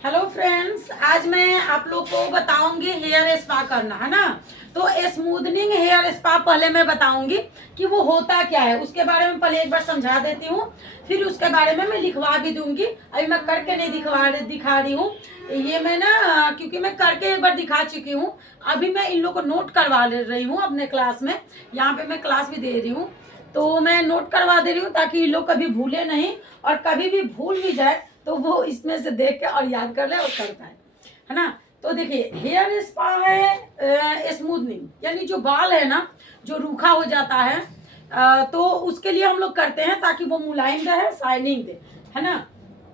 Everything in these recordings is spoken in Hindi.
हेलो फ्रेंड्स, आज मैं आप लोग को बताऊंगी हेयर स्पा करना है ना। तो स्मूदनिंग हेयर स्पा पहले मैं बताऊंगी कि वो होता क्या है, उसके बारे में पहले एक बार समझा देती हूँ। फिर उसके बारे में मैं लिखवा भी दूंगी। अभी मैं करके नहीं दिखा रही हूँ। ये मैं ना क्योंकि मैं करके एक बार दिखा चुकी हूँ। अभी मैं इन लोग को नोट करवा ले रही हूँ अपने क्लास में। यहाँ पे मैं क्लास भी दे रही हूँ, तो मैं नोट करवा दे रही हूँ ताकि ये लोग कभी भूले नहीं। और कभी भी भूल भी जाए तो वो इसमें से देख के और याद कर ले और कर पाए, है ना। तो देखिए, हेयर स्पा है स्मूथनिंग, यानी जो बाल है ना, जो रूखा हो जाता है, तो उसके लिए हम लोग करते हैं ताकि वो मुलायम रहे, शाइनिंग दे, है ना।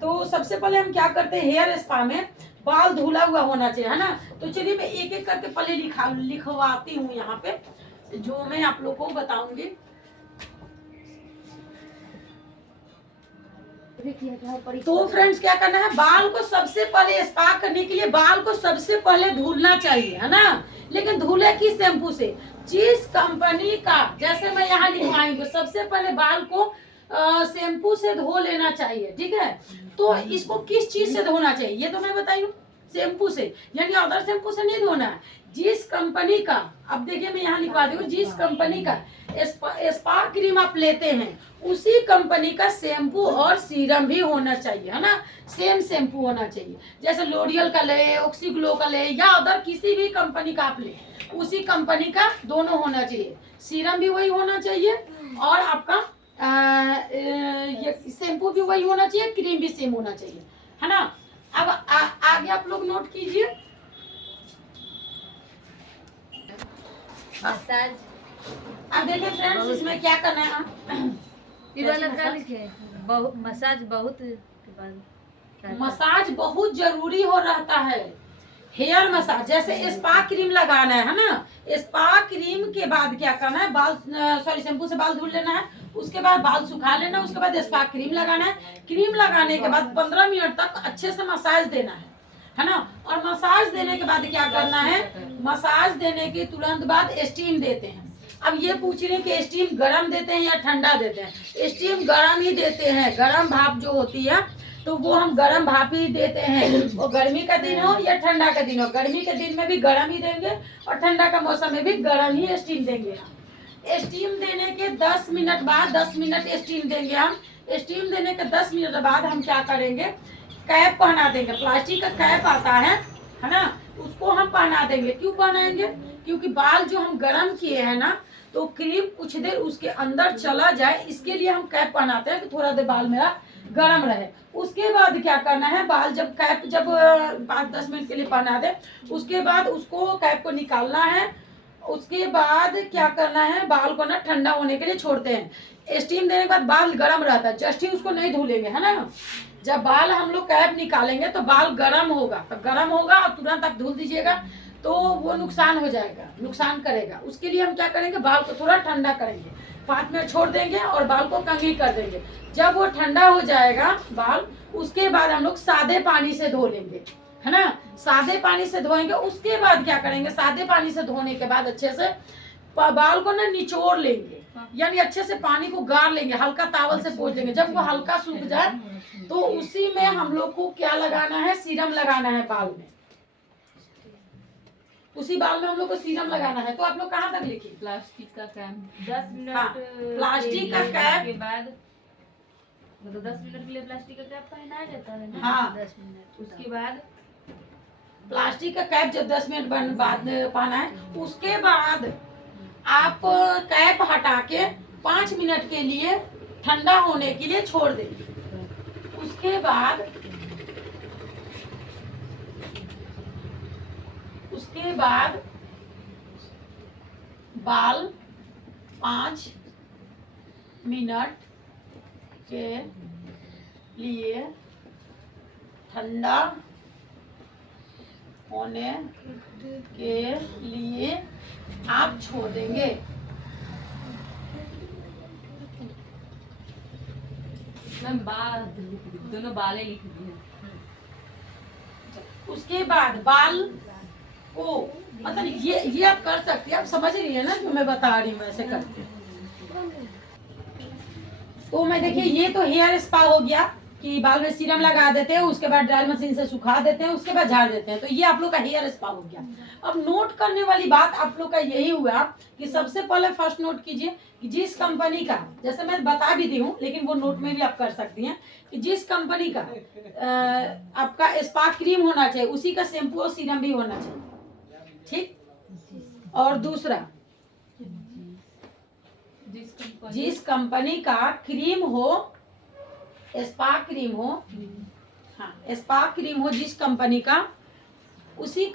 तो सबसे पहले हम क्या करते हैं, हेयर स्पा में बाल धुला हुआ होना चाहिए, है ना। तो चलिए मैं एक एक करके पहले लिखवाती हूँ यहाँ पे, जो मैं आप लोग को बताऊंगी। तो फ्रेंड्स, क्या करना है, बाल को सबसे पहले स्पा करने के लिए बाल को सबसे पहले धुलना चाहिए, है ना। लेकिन धुले किस शैम्पू से, जिस कंपनी का, जैसे मैं यहाँ लिखवाएंगे, सबसे पहले बाल को शैम्पू से धो लेना चाहिए, ठीक है। तो इसको किस चीज से धोना चाहिए ये तो मैं बताई हूँ, शैम्पू से, यानी अदर शैम्पू से नहीं धोना है। जिस कंपनी का, अब देखिए मैं यहाँ लिखवा दी हूँ, जिस कंपनी का स्पा क्रीम आप लेते हैं उसी कंपनी का शैम्पू और सीरम भी होना चाहिए, है ना। सेम शैम्पू होना चाहिए, जैसे लोरियल का ले, ऑक्सीग्लो का ले, या अदर किसी भी कंपनी का आप ले, उसी कंपनी का दोनों होना चाहिए। सीरम भी वही होना चाहिए और आपका ये शैम्पू भी वही होना चाहिए, क्रीम भी सेम होना चाहिए, है ना। अब आगे आप लोग नोट कीजिए। मसाज। अब देखिए फ्रेंड्स, इसमें क्या करना है, मसाज बहुत मसाज बहुत जरूरी हो रहता है। हेयर मसाज, जैसे स्पा क्रीम लगाना है ना। स्पा क्रीम के बाद क्या करना है, बाल शैम्पू से बाल धुल लेना है, उसके बाद बाल सुखा लेना है, उसके बाद स्पा क्रीम लगाना है। क्रीम लगाने के बाद 15 मिनट तक अच्छे से मसाज देना है ना। और मसाज देने के बाद क्या करना है, मसाज देने के तुरंत बाद स्टीम देते हैं। अब ये पूछ रहे हैं कि स्टीम गरम देते हैं या ठंडा देते हैं। स्टीम गरम ही देते हैं, गरम भाप जो होती है तो वो हम गरम भाप ही देते हैं। वो गर्मी का दिन हो या ठंडा का दिन हो, गर्मी के दिन में भी गरम ही देंगे और ठंडा का मौसम में भी गरम ही स्टीम देंगे हम। स्टीम देने के 10 मिनट बाद, 10 मिनट स्टीम देंगे हम। स्टीम देने के 10 मिनट बाद हम क्या करेंगे, कैप पहना देंगे। प्लास्टिक का कैप आता है ना, उसको हम पहना देंगे। क्यों पहनाएंगे, क्योंकि बाल जो हम गरम किए हैं ना, तो क्रीम कुछ देर उसके अंदर चला जाए, इसके लिए हम कैप पहनाते हैं कि थोड़ा देर बाल मेरा गरम रहे। उसके बाद क्या करना है, बाल जब कैप 5-10 मिनट के लिए पहना दे, उसके बाद उसको कैप को निकालना है। उसके बाद क्या करना है, बाल को ना ठंडा होने के लिए छोड़ते हैं। स्टीम देने के बाद बाल गरम रहता है, जस्ट ही उसको नहीं धुलेंगे, है ना। जब बाल हम लोग कैप निकालेंगे तो बाल गरम होगा, तो गरम होगा और तुरंत आप धुल दीजिएगा तो वो नुकसान हो जाएगा, नुकसान करेगा। उसके लिए हम क्या करेंगे, बाल को थोड़ा ठंडा करेंगे, 5 मिनट छोड़ देंगे और बाल को कंघी कर देंगे। जब वो ठंडा हो जाएगा बाल, उसके बाद हम लोग सादे पानी से धो लेंगे, है ना। सादे पानी से धोएंगे। उसके बाद क्या करेंगे, सादे पानी से धोने के बाद अच्छे से बाल को ना निचोड़ लेंगे, यानी अच्छे से पानी को गार लेंगे, हल्का तावल से पोंछ लेंगे। जब वो हल्का सूख जाए तो उसी में हम लोग को क्या लगाना है, सीरम लगाना है बाल में। उसी बाल में हम लोग को सीरम लगाना है। तो आप लोग कहाँ तक लिखी, प्लास्टिक का कैप 10 मिनट। हाँ, प्लास्टिक का कैप के बाद मतलब 10 मिनट के लिए प्लास्टिक का कैप पहनाया जाता है ना। हाँ, 10 मिनट उसके बाद प्लास्टिक का कैप जब 10 मिनट बाद पाना है, उसके बाद आप कैप हटा के 5 मिनट के लिए ठंडा होने के लिए छोड़ देंगे। उसके बाद बाल 5 मिनट के लिए ठंडा होने के लिए आप छोड़ देंगे। मैम बाल दोनों बालें लिख दी हैं। उसके बाद बाल को, मतलब ये आप कर सकते हैं, आप समझ रही है ना जो मैं बता रही हूँ, ऐसे करते। तो मैं देखिए, ये तो हेयर स्पा हो गया, कि बाल में सीरम लगा देते हैं, उसके बाद ड्राई मशीन से सुखा देते हैं, उसके बाद झाड़ देते हैं। तो ये आप लोग का हेयर स्पा हो गया। अब नोट करने वाली बात आप लोग का यही हुआ कि सबसे पहले फर्स्ट नोट कीजिए कि जिस कंपनी का, जैसे मैं बता भी दी हूँ लेकिन वो नोट में भी आप कर सकती हैं, कि जिस कंपनी का आपका स्पा क्रीम होना चाहिए उसी का शैम्पू और सीरम भी होना चाहिए। ठीक। और दूसरा, जिस कंपनी का क्रीम हो, स्पा क्रीम हो, हाँ स्पा क्रीम हो जिस कंपनी का, उसी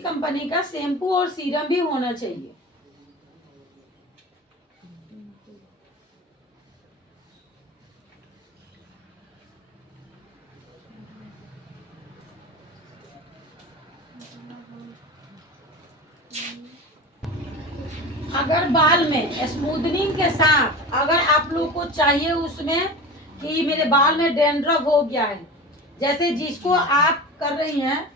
कंपनी का शैम्पू और सीरम भी होना चाहिए। अगर बाल में स्मूथनिंग के साथ अगर आप लोग को चाहिए उसमें कि मेरे बाल में डैंड्रफ हो गया है, जैसे जिसको आप कर रही हैं,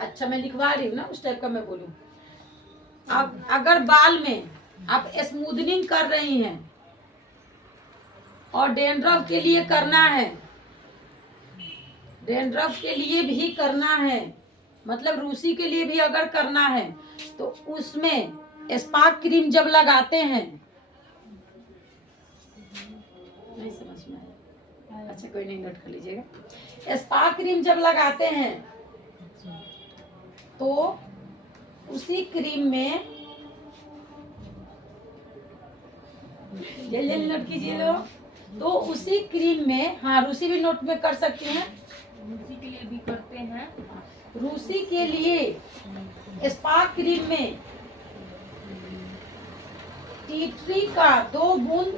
अच्छा मैं लिखवा रही हूँ ना उस टाइप का मैं बोलूँ। अब अगर बाल में आप स्मूथनिंग कर रही हैं और डैंड्रफ के लिए करना है, डैंड्रफ के लिए भी करना है, मतलब रूसी के लिए भी अगर करना है, तो उसमें स्पा क्रीम जब लगाते हैं, नहीं समझ में आया, अच्छा कोई नहीं, नोट कर लीजिएगा। स्पा क्रीम जब लगाते हैं तो उसी क्रीम में, जल्दी नोट कीजिए लोग, तो उसी क्रीम में, हाँ रूसी भी नोट में कर सकती हैं, रूसी के लिए भी करते हैं। रूसी के लिए स्पा क्रीम में टी ट्री का 2 बूंद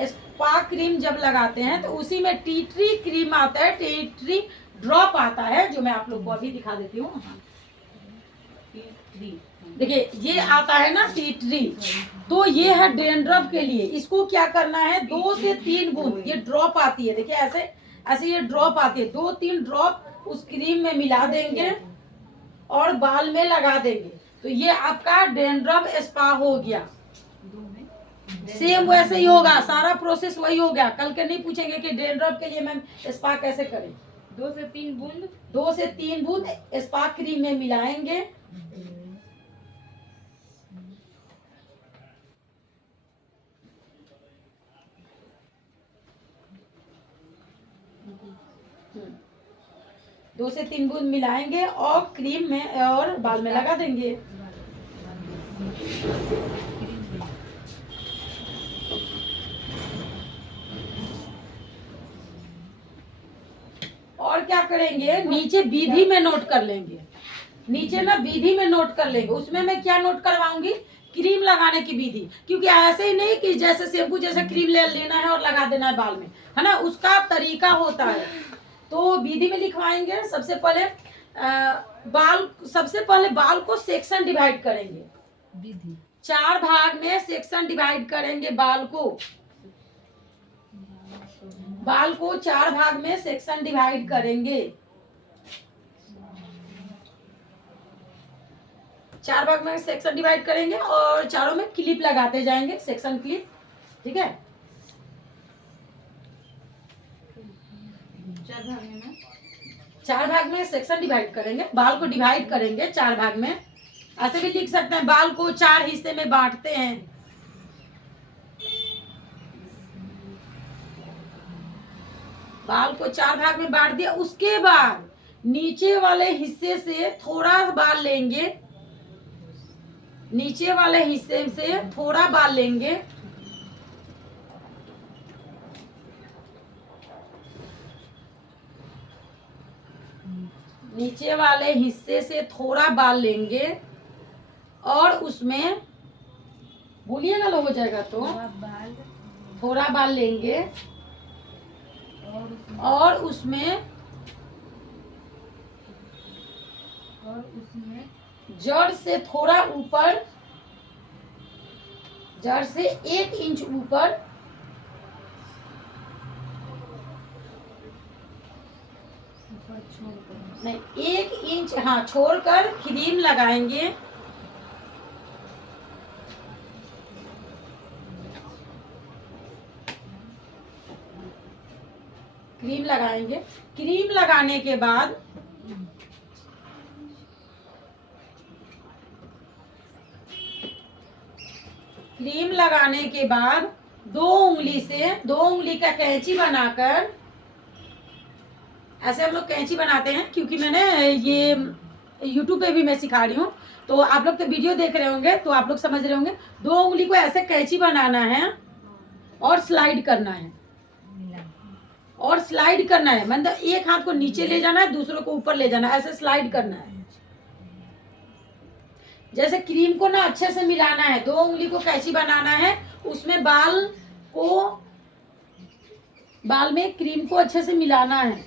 स्पा क्रीम जब लगाते हैं तो उसी में टी ट्री क्रीम आता है, टी ट्री ड्रॉप आता है, जो मैं आप लोग को अभी दिखा देती हूँ। देखिए ये आता है ना टी ट्री, तो ये है डैंड्रफ के लिए। इसको क्या करना है, 2 से 3 बूंद, ये ड्रॉप आती है, देखिए ऐसे ऐसे ये ड्रॉप आती है, 2-3 ड्रॉप उस क्रीम में मिला देंगे और बाल में लगा देंगे, तो ये आपका डैंड्रफ स्पा हो गया। सेम वैसे ही होगा, सारा प्रोसेस वही हो गया। कल के नहीं पूछेंगे कि डैंड्रफ के लिए मैम स्पा कैसे करें। 2 से 3 बूंद, 2 से 3 बूंद स्पा क्रीम में मिलाएंगे, दो से 3 बूंद मिलाएंगे और क्रीम में और बाल में लगा देंगे। और क्या करेंगे, नीचे विधि में नोट कर लेंगे, नीचे ना विधि में नोट कर लेंगे। उसमें मैं क्या नोट करवाऊंगी, क्रीम लगाने की विधि, क्योंकि ऐसे ही नहीं कि जैसे शैम्पू जैसा क्रीम ले लेना है और लगा देना है बाल में, है ना, उसका तरीका होता है। तो विधि में लिखवाएंगे। सबसे पहले बाल को सेक्शन डिवाइड करेंगे, विधि 4 भाग में सेक्शन डिवाइड करेंगे बाल को 4 भाग में सेक्शन डिवाइड करेंगे। 4 भाग में सेक्शन डिवाइड करेंगे और चारों में क्लिप लगाते जाएंगे, सेक्शन क्लिप, ठीक है। 4 भाग में सेक्शन डिवाइड करेंगे, बाल को डिवाइड करेंगे 4 भाग में। ऐसे भी लिख सकते हैं, बाल को 4 हिस्से में बांटते हैं। बाल को 4 भाग में बांट दिया, उसके बाद नीचे वाले हिस्से से थोड़ा बाल लेंगे, नीचे वाले हिस्से से थोड़ा बाल लेंगे, नीचे वाले हिस्से से थोड़ा बाल लेंगे और उसमें, बोलिएगा लो हो जाएगा, तो थोड़ा बाल लेंगे और उसमें जड़ से थोड़ा ऊपर, जड़ से 1 इंच ऊपर नहीं 1 इंच, हाँ, छोड़कर क्रीम लगाएंगे। क्रीम लगाएंगे। क्रीम लगाने के बाद दो उंगली का कैंची बनाकर, ऐसे हम लोग कैंची बनाते हैं क्योंकि मैंने ये YouTube पे भी मैं सिखा रही हूँ, तो आप लोग तो वीडियो देख रहे होंगे तो आप लोग समझ रहे होंगे। 2 उंगली को ऐसे कैंची बनाना है और स्लाइड करना है, मतलब एक हाथ को नीचे ले जाना है, दूसरों को ऊपर ले जाना है, ऐसे स्लाइड करना है। जैसे क्रीम को ना अच्छे से मिलाना है, 2 उंगली को कैंची बनाना है, उसमें बाल में क्रीम को अच्छे से मिलाना है।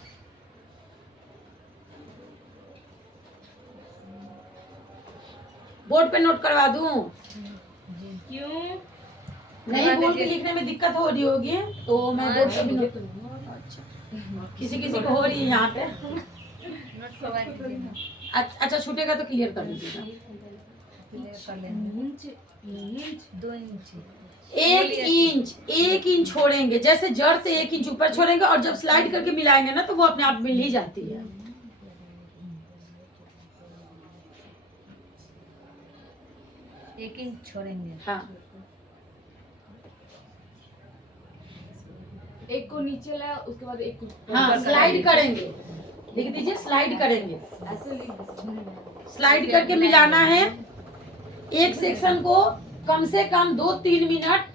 बोर्ड पे नोट करवा दूं? क्यों? नहीं, बोर्ड पे लिखने में दिक्कत हो रही होगी तो मैं बोर्ड पे भी नोट। अच्छा, किसी को हो रही है यहाँ पे। अच्छा, छूटेगा तो क्लियर कर दीजिएगा। 1 इंच छोड़ेंगे, जैसे जड़ से 1 इंच ऊपर छोड़ेंगे और जब स्लाइड करके मिलाएंगे ना तो वो अपने आप मिल ही जाती है। 1 इंच छोड़ेंगे। हाँ, एक को नीचे ला, उसके बाद एक को हाँ, स्लाइड करेंगे, लिख दीजिए, स्लाइड करेंगे। ऐसे लिख स्लाइड करके मिलाना है। एक सेक्शन को कम से कम 2-3 मिनट,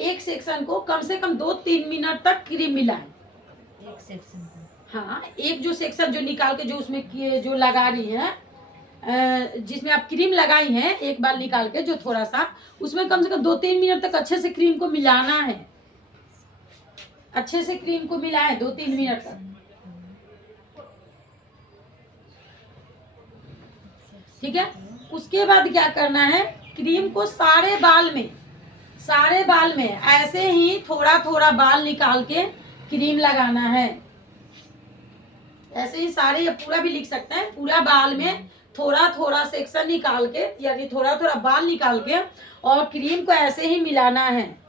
एक सेक्शन को कम से कम 2-3 मिनट तक क्रीम मिलाएं। एक सेक्शन हाँ, एक जो सेक्शन जो निकाल के जो उसमें जो लगा रही है, जिसमें आप क्रीम लगाई हैं, एक बार निकाल के जो थोड़ा सा, उसमें कम से कम 2-3 मिनट तक अच्छे से क्रीम को मिलाना है। अच्छे से क्रीम को मिलाएं 2-3 मिनट तक। ठीक है। उसके बाद क्या करना है, क्रीम को सारे बाल में ऐसे ही थोड़ा थोड़ा बाल निकाल के क्रीम लगाना है। ऐसे ही सारे, या पूरा भी लिख सकते हैं, पूरा बाल में थोड़ा थोड़ा सेक्शन निकाल के, यानी थोड़ा थोड़ा बाल निकाल के और क्रीम को ऐसे ही मिलाना है।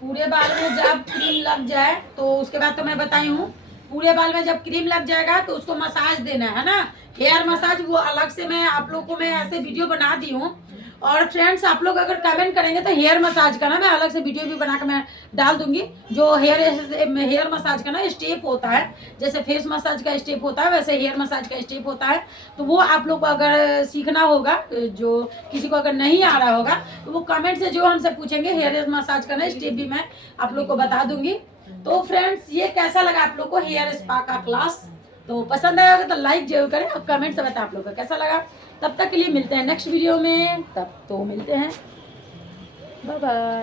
पूरे बाल में जब क्रीम लग जाए तो उसके बाद तो मैं बताई हूँ, पूरे बाल में जब क्रीम लग जाएगा तो उसको मसाज देना है ना, हेयर मसाज। वो अलग से मैं आप लोग को मैं ऐसे वीडियो बना दी हूँ। और फ्रेंड्स, आप लोग अगर कमेंट करेंगे तो हेयर मसाज का ना मैं अलग से वीडियो भी बना के मैं डाल दूंगी। जो हेयर मसाज का ना स्टेप होता है, जैसे फेस मसाज का स्टेप होता है वैसे हेयर मसाज का स्टेप होता है। तो वो आप लोग को अगर सीखना होगा, जो किसी को अगर नहीं आ रहा होगा तो वो कमेंट से जो हमसे पूछेंगे, हेयर मसाज का ना स्टेप भी मैं आप लोग को बता दूंगी। तो फ्रेंड्स, ये कैसा लगा आप लोग को हेयर स्पा का क्लास? तो पसंद आया होगा तो लाइक जरूर करें और कमेंट से बताएं आप लोग को कैसा लगा। तब तक के लिए मिलते हैं नेक्स्ट वीडियो में, तब तो मिलते हैं, बाय बाय।